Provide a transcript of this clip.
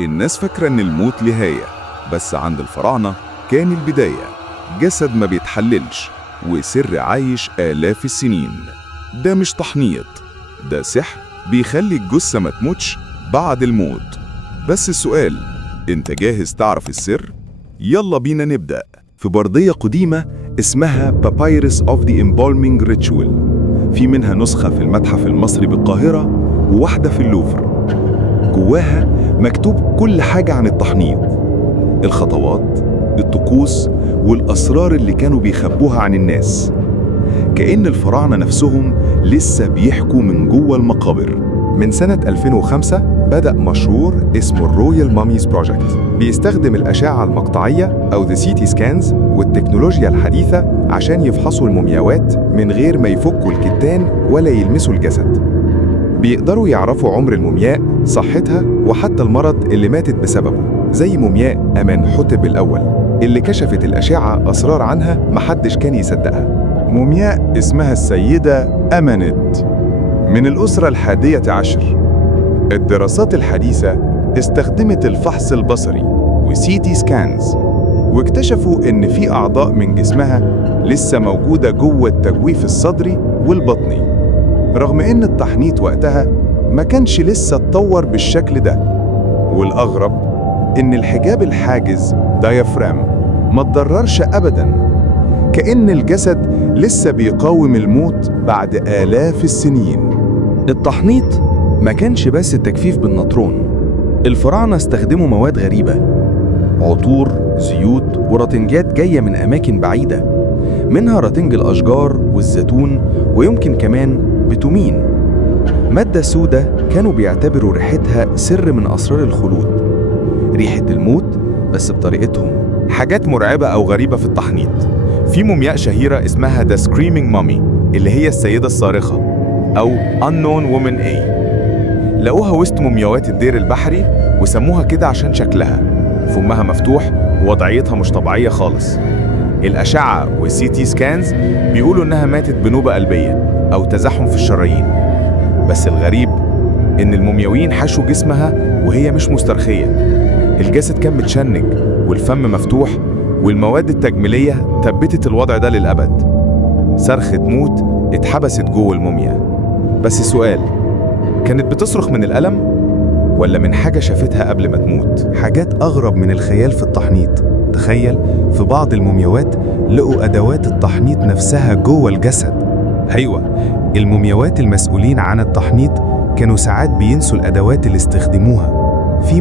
الناس فاكرة إن الموت نهاية، بس عند الفراعنة كان البداية. جسد ما بيتحللش وسر عايش آلاف السنين. ده مش تحنيط، ده سحر بيخلي الجثة ما تموتش بعد الموت. بس السؤال، انت جاهز تعرف السر؟ يلا بينا نبدأ. في بردية قديمة اسمها Papyrus of the Embalming Ritual، في منها نسخة في المتحف المصري بالقاهرة وواحدة في اللوفر. جواها مكتوب كل حاجة عن التحنيط، الخطوات، الطقوس، والأسرار اللي كانوا بيخبوها عن الناس. كأن الفراعنة نفسهم لسه بيحكوا من جوه المقابر. من سنة 2005 بدأ مشروع اسمه الرويال ماميز بروجكت، بيستخدم الأشعة المقطعية أو The CT Scans والتكنولوجيا الحديثة عشان يفحصوا المومياوات من غير ما يفكوا الكتان ولا يلمسوا الجسد. بيقدروا يعرفوا عمر المومياء، صحتها، وحتى المرض اللي ماتت بسببه، زي مومياء أمنحتب الأول اللي كشفت الأشعة أسرار عنها محدش كان يصدقها. مومياء اسمها السيدة أمنت من الأسرة 11. الدراسات الحديثة استخدمت الفحص البصري وسيتي سكانز، واكتشفوا إن في أعضاء من جسمها لسه موجودة جوه التجويف الصدري والبطني، رغم إن التحنيط وقتها ما كانش لسه اتطور بالشكل ده. والأغرب إن الحجاب الحاجز دايافرام ما اتضررش أبداً، كأن الجسد لسه بيقاوم الموت بعد آلاف السنين. التحنيط ما كانش بس التجفيف بالنطرون، الفراعنة استخدموا مواد غريبة، عطور، زيوت، ورطنجات جاية من أماكن بعيدة، منها رطنج الأشجار والزيتون، ويمكن كمان بتومين، مادة سودة كانوا بيعتبروا ريحتها سر من أسرار الخلود، ريحة الموت بس بطريقتهم. حاجات مرعبة أو غريبة في التحنيط. في مومياء شهيرة اسمها The Screaming Mummy اللي هي السيدة الصارخة أو Unknown Woman A. لقوها وسط مومياوات الدير البحري وسموها كده عشان شكلها، فمها مفتوح ووضعيتها مش طبيعية خالص. الأشعة والCT Scans بيقولوا إنها ماتت بنوبة قلبية أو تزحم في الشرايين. بس الغريب إن المومياويين حشوا جسمها وهي مش مسترخية، الجسد كان متشنج والفم مفتوح، والمواد التجميلية ثبتت الوضع ده للأبد. صرخة موت اتحبست جوه الموميا. بس السؤال، كانت بتصرخ من الألم ولا من حاجة شافتها قبل ما تموت؟ حاجات أغرب من الخيال في التحنيط. تخيل في بعض المومياوات لقوا أدوات التحنيط نفسها جوه الجسد. أيوة، المومياوات المسؤولين عن التحنيط كانوا ساعات بينسوا الأدوات اللي استخدموها. في